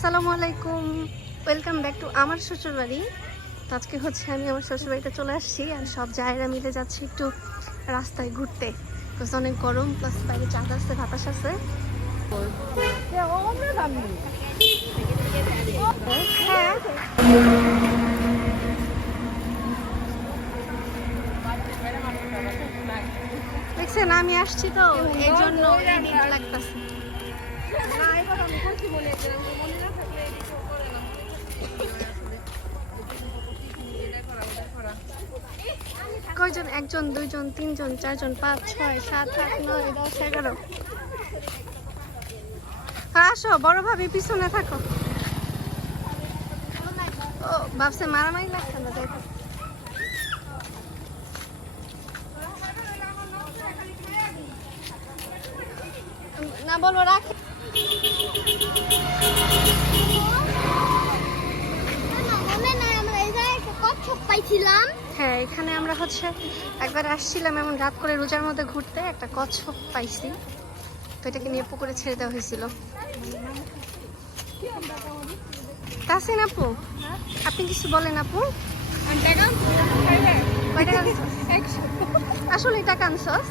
আসসালামু আলাইকুম, welcome back to আমার শ্বশুরবাড়ি। আজকে হচ্ছে আমি আমার শ্বশুরবাড়িতে চলে আসছি আর সব জায়গা মিলে যাচ্ছি একটু রাস্তায় ঘুরতে। প্লাস অনেক গরম, প্লাস বাইরে চাঁদ আছে, বাতাস আছে। হ্যাঁ, দেখছেন আমি আসছি তো এই জন্য লাগতেছে। কয়জন? একজন, দুইজন, তিনজন, চারজন, 5, 6, 7, 8, 9, 10, 11। আসো বড় ভাবি, পিছনে থাকো। ও ভাবছে মারামারি লাগছে না, দেখো না, বলো রাখে। হ্যাঁ, এখানে আমরা হচ্ছে একবার আসছিলাম এমন রাত করে রোজার মধ্যে ঘুরতে, একটা কচ্ছপ পাইছি, তো এটাকে নিয়ে পুকুরে ছেড়ে দেওয়া হয়েছিল। তাসিন আপু, আপনি কিছু বলেন আপু? আসলে টাকা আনছস?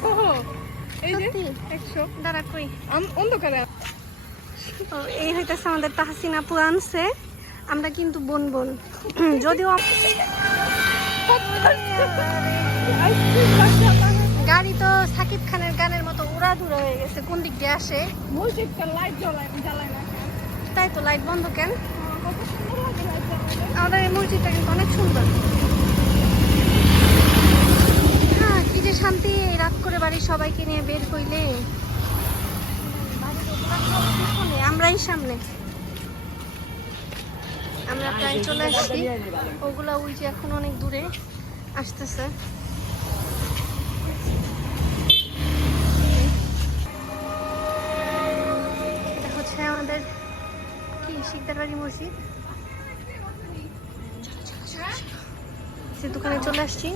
দাঁড়া কই অন্ধকারে। এই হইতেছে আমাদের তাহসিন আপু আনছে। আমরা কিন্তু বোন বোন, যদিও গাড়ি তো সাকিব খানের গানের মতো উড়াধুরা হয়ে গেছে। কোন দিক দিয়ে আসে? তাই তো, লাইট বন্ধ কেন? আমাদের এই মসজিদটা কিন্তু অনেক সুন্দর। হ্যাঁ, কি যে শান্তি রাত করে বাড়ির সবাইকে নিয়ে বের হইলে। আমরাই সামনে, আমরা প্রায় চলে আসছি। ওগুলা ওই যে এখন অনেক দূরে আসতেছে। এটা হচ্ছে আমাদের কি শিকদার বাড়ি মসজিদ। সে দোকানে চলে আসছি।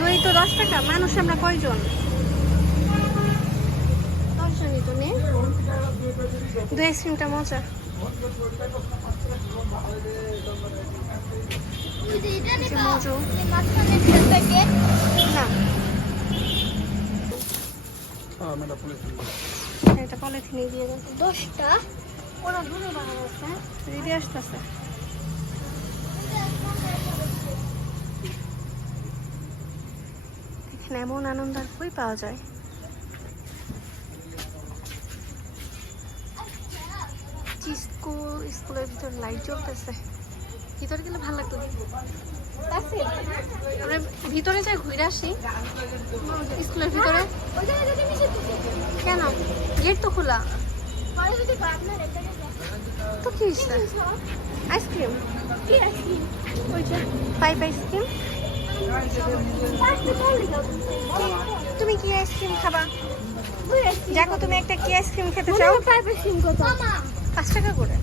দই তো 10 টাকা। মানুষ আমরা কয়জন? 10 জনই তো নেই। দই আইসক্রিমটা মজা। এটা পলিথিনে দিয়ে 10টা। ওরা দূরে বানানো আছে, রেডি আসতেছে। এখানে এমন আনন্দ আর কই পাওয়া যায়। স্কুলের ভিতরে লাইট জ্বলতেছে। ভিতরে গেলে ভালো লাগতো। ভিতরে যাই ঘুরে আসি স্কুলের ভিতরে। কেন? গেট তো খোলা। তো কি হয়েছে? আইসক্রিম, ওই যে পাইপ আইসক্রিম। তুমি কি আইসক্রিম খাবা? দেখো, তুমি একটা কি আইসক্রিম খেতে চাও? 5 টাকা করে।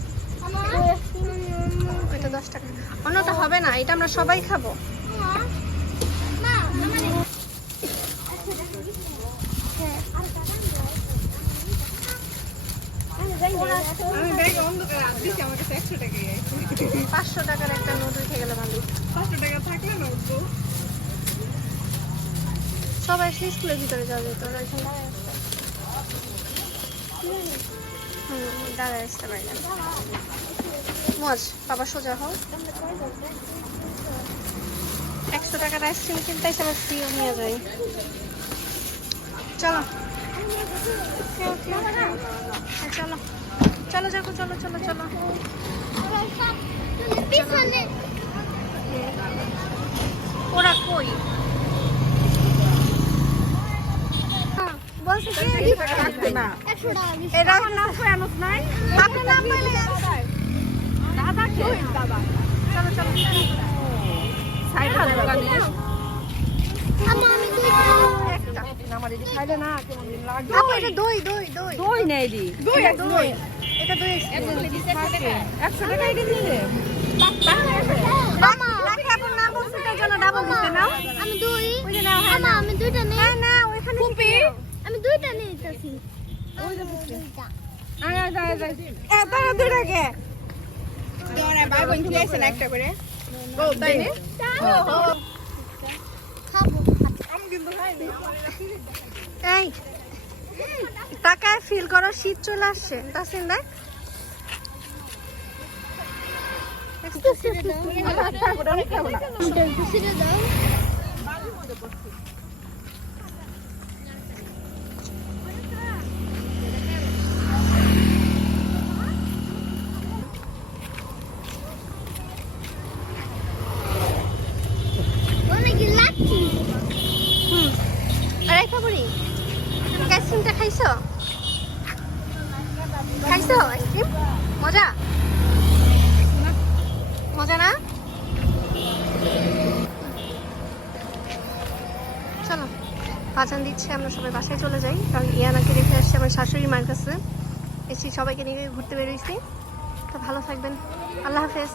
এটা 10 টাকা। অন্যটা হবে না, এটা আমরা সবাই খাবো। আমি ব্যাগ অন্ধকার দিচ্ছি, আমার কাছে 100 টাকাই আছে। 500 টাকার একটা নোট উঠে গেলে ভালো। 500 টাকা থাকলে না উঠবো। সবাই স্কুলের ভিতরে যাওয়া যেত। দাঁড়ায় আসতে পারি না। মজ বাবা, সোজা হোক। 100 টাকার আইসক্রিম কিনতে এসে আবার ফ্রিও নিয়ে যাই। চলো চলো চলো যাবো, চলো চলো চলো। ওরা কই? বলছি কি না, এরা নাম ফেরানোস নাই। আপনার নাম বলে দাদা কে? দাদা। চলো চলো সাইকেল দোকানে। আমার এই খাইলে না কেমন লাগে। আপু এটা দই দই দই দই নেই দি। দই দই, এটা দই 100 টাকা এটা দিলে। মামা রাখে আপনার নাম বলতে তার জন্য ডাবল দিতে নাও। আমি দই ওই যে নাও। না আমি দুইটা নেই না ওইখানে ফুপি আমি দুইটা নিতেছি তারা দুটাকে তোরা ভাই বোন খেয়েছে না একটা করে ও তাই না খাবো আমি কিন্তু খাইনি এই টাকায় ফিল করো শীত চলে আসছে তাসিন দেখ আরে খাবনি তুমি আইসক্রিমটা খাইছো খাইছো আইসক্রিম মজা মজা না চলো বাজান দিচ্ছে আমরা সবাই বাসায় চলে যাই কারণ ইয়ানাকে রেখে আসছি আমার শাশুড়ি মার কাছে এসে সবাইকে নিয়ে ঘুরতে বেরোইছি তো ভালো থাকবেন আল্লাহ হাফেজ